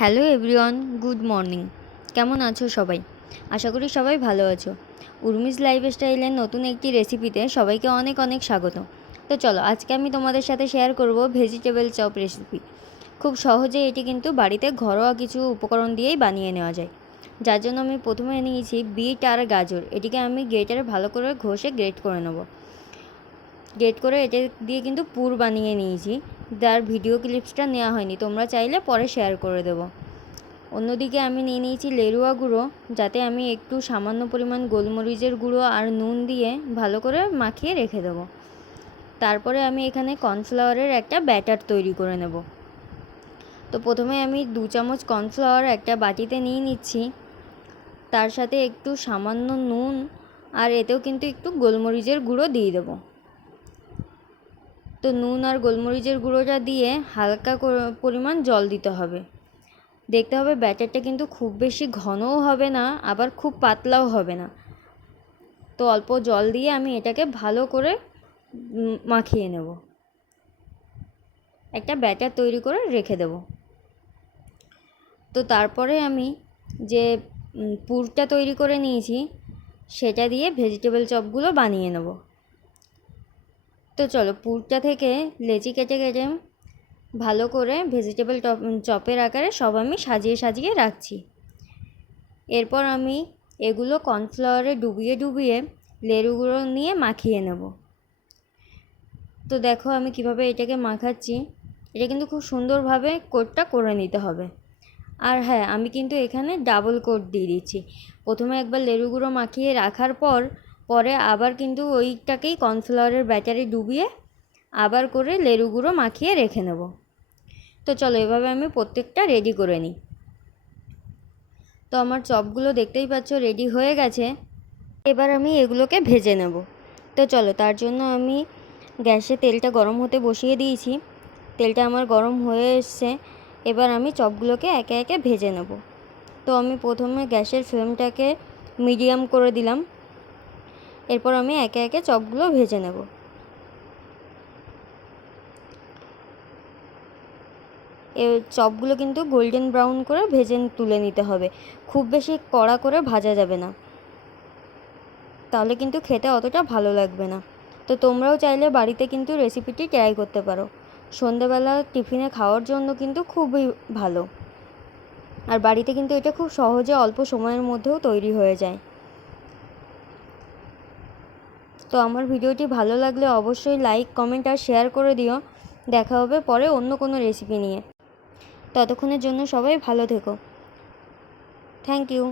Hello everyone, good morning. কেমন আছো সবাই? আশা করি সবাই ভালো আছো। উর্মিস লাইফস্টাইলের নতুন একটি রেসিপিতে সবাইকে অনেক অনেক স্বাগত। তো চলো, আজকে আমি তোমাদের সাথে শেয়ার করব ভেজিটেবল চপ রেসিপি। খুব সহজে এটি কিন্তু বাড়িতে ঘরোয়া কিছু উপকরণ দিয়েই বানিয়ে নেওয়া যায়। যার জন্য আমি প্রথমে নিয়েছি বিট আর গাজর। এটিকে আমি গ্রেটারে ভালো করে ঘষে গ্রেট করে নেব। গ্রেট করে এটা দিয়ে কিন্তু পুর বানিয়ে নিয়েছি। যার ভিডিও ক্লিপসটা নেওয়া হয়নি, তোমরা চাইলে পরে শেয়ার করে দেবো। অন্যদিকে আমি নিয়ে নিয়েছি লেরুয়া গুঁড়ো, যাতে আমি একটু সামান্য পরিমাণ গোলমরিচের গুঁড়ো আর নুন দিয়ে ভালো করে মাখিয়ে রেখে দেবো। তারপরে আমি এখানে কর্নফ্লাওয়ারের একটা ব্যাটার তৈরি করে নেব। তো প্রথমে আমি 2 চামচ কর্নফ্লাওয়ার একটা বাটিতে নিয়ে নিচ্ছি। তার সাথে একটু সামান্য নুন আর এতেও কিন্তু একটু গোলমরিচের গুঁড়ো দিয়ে দেবো। তো নুন আর গোলমরিচের গুঁড়োটা দিয়ে হালকা পরিমাণ জল দিতে হবে। দেখতে হবে ব্যাটারটা কিন্তু খুব বেশি ঘনও হবে না, আবার খুব পাতলাও হবে না। তো অল্প জল দিয়ে আমি এটাকে ভালো করে মাখিয়ে নেব। একটা ব্যাটার তৈরি করে রেখে দেব। তো তারপরে আমি যে পুরটা তৈরি করে নিয়েছি সেটা দিয়ে ভেজিটেবল চপগুলো বানিয়ে নেব। তো চলো, পুরটা থেকে লেচি কেটে কেটে ভালো করে ভেজিটেবল চপের আকারে সব আমি সাজিয়ে সাজিয়ে রাখছি। এরপর আমি এগুলো কর্নফ্লাওয়ারে ডুবিয়ে ডুবিয়ে লেবুগুলো নিয়ে মাখিয়ে নেব। তো দেখো আমি কিভাবে এটাকে মাখাচ্ছি। এটা কিন্তু খুব সুন্দরভাবে কোটটা করে নিতে হবে। আর হ্যাঁ, আমি কিন্তু এখানে ডাবল কোট দিয়ে দিচ্ছি। প্রথমে একবার লেবুগুলো মাখিয়ে রাখার পরে আবার কিন্তু ওইটাকেই কর্নফ্লাওয়ারের ব্যাটারে ডুবিয়ে আবার করে লেবুগুলো মাখিয়ে রেখে নেব। তো চলো, এভাবে আমি প্রত্যেকটা রেডি করে নিই। তো আমার চপগুলো দেখতেই পাচ্ছ রেডি হয়ে গেছে। এবার আমি এগুলোকে ভেজে নেব। তো চলো, তার জন্য আমি গ্যাসে তেলটা গরম হতে বসিয়ে দিয়েছি। তেলটা আমার গরম হয়ে এসছে। এবার আমি চপগুলোকে একে একে ভেজে নেব। তো আমি প্রথমে গ্যাসের ফ্লেমটাকে মিডিয়াম করে দিলাম। এরপর আমি একে একে চপগুলো ভেজে নেব। এই চপগুলো কিন্তু গোল্ডেন ব্রাউন করে ভেজে তুলে নিতে হবে। খুব বেশি কড়া করে ভাজা যাবে না, তাহলে কিন্তু খেতে অতটা ভালো লাগবে না। তো তোমরাও চাইলে বাড়িতে কিন্তু রেসিপিটি ট্রাই করতে পারো। সন্ধেবেলা টিফিনে খাওয়ার জন্য কিন্তু খুবই ভালো। আর বাড়িতে কিন্তু এটা খুব সহজে অল্প সময়ের মধ্যেও তৈরি হয়ে যায়। তো আমার ভিডিওটি ভালো লাগলে অবশ্যই লাইক, কমেন্ট আর শেয়ার করে দিও। দেখা হবে পরে অন্য কোনো রেসিপি নিয়ে। ততক্ষণের জন্য সবাই ভালো থেকো। Thank you.